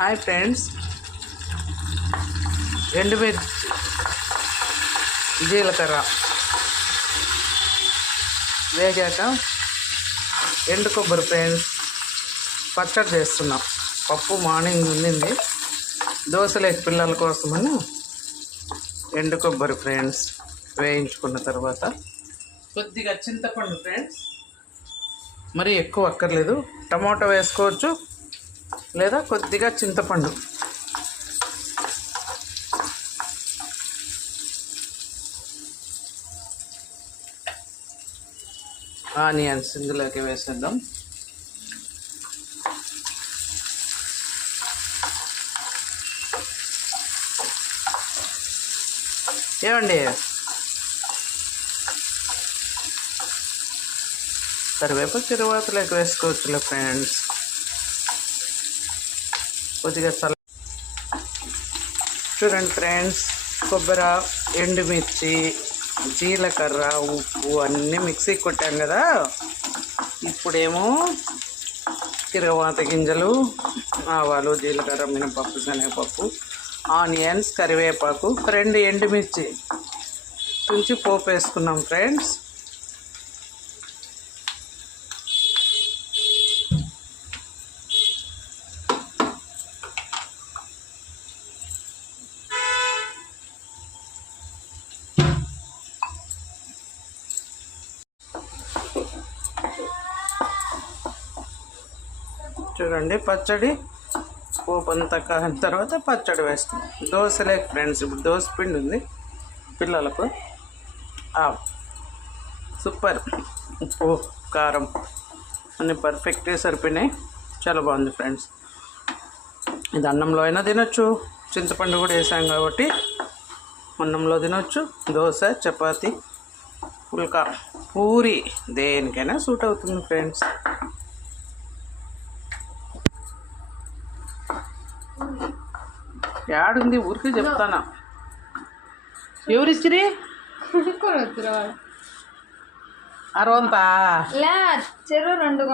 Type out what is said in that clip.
Hi friends, ఎండుమిర్చి, జీలకర్ర వేగాక ఎండు కొబ్బరి ఫ్రెండ్స్ పచ్చడి చేస్తున్నాం. పప్పు మార్నింగ్ ఉండింది, దోశలేక పిల్లల కోసమని ఎండు కొబ్బరి ఫ్రెండ్స్ వేయించుకున్న తర్వాత కొద్దిగా చింతపండు ఫ్రెండ్స్, మరి ఎక్కువ అక్కర్లేదు. టమాటో వేసుకోవచ్చు లేదా కొద్దిగా చింతపండు. ఆనియన్స్ ఇందులోకి వేసేద్దాం. ఏమండి, కరివేపాకు తిరువాతలోకి వేసుకోవచ్చులే ఫ్రెండ్స్. కొద్దిగా చూడండి ఫ్రెండ్స్, కొబ్బరి, ఎండుమిర్చి, జీలకర్ర, ఉప్పు అన్నీ మిక్సీ కొట్టాం కదా. ఇప్పుడేమో తిరువాత గింజలు, ఆవాలు, జీలకర్ర, మినపప్పు, శనగపప్పు, ఆనియన్స్, కరివేపాకు, 2 ఎండుమిర్చి తుంచి పోపు వేసుకున్నాం ఫ్రెండ్స్. చూడండి, పచ్చడి పోపు అంతా కాగిన తర్వాత పచ్చడి వేస్తాం. దోశలేక ఫ్రెండ్స్, ఇప్పుడు దోశ పిండి ఉంది పిల్లలకు. సూపర్, ఉప్పు కారం అన్నీ పర్ఫెక్ట్గా సరిపోయినాయి. చాలా బాగుంది ఫ్రెండ్స్. ఇది అన్నంలో అయినా తినొచ్చు, చింతపండు కూడా వేసాం కాబట్టి అన్నంలో తినొచ్చు. దోశ, చపాతి, పుల్కా, పూరి దేనికైనా సూట్ అవుతుంది ఫ్రెండ్స్. యాడుంది ఊరికే చెప్తానా. ఎవరిచ్చిరి అరవంతా? చెరు 2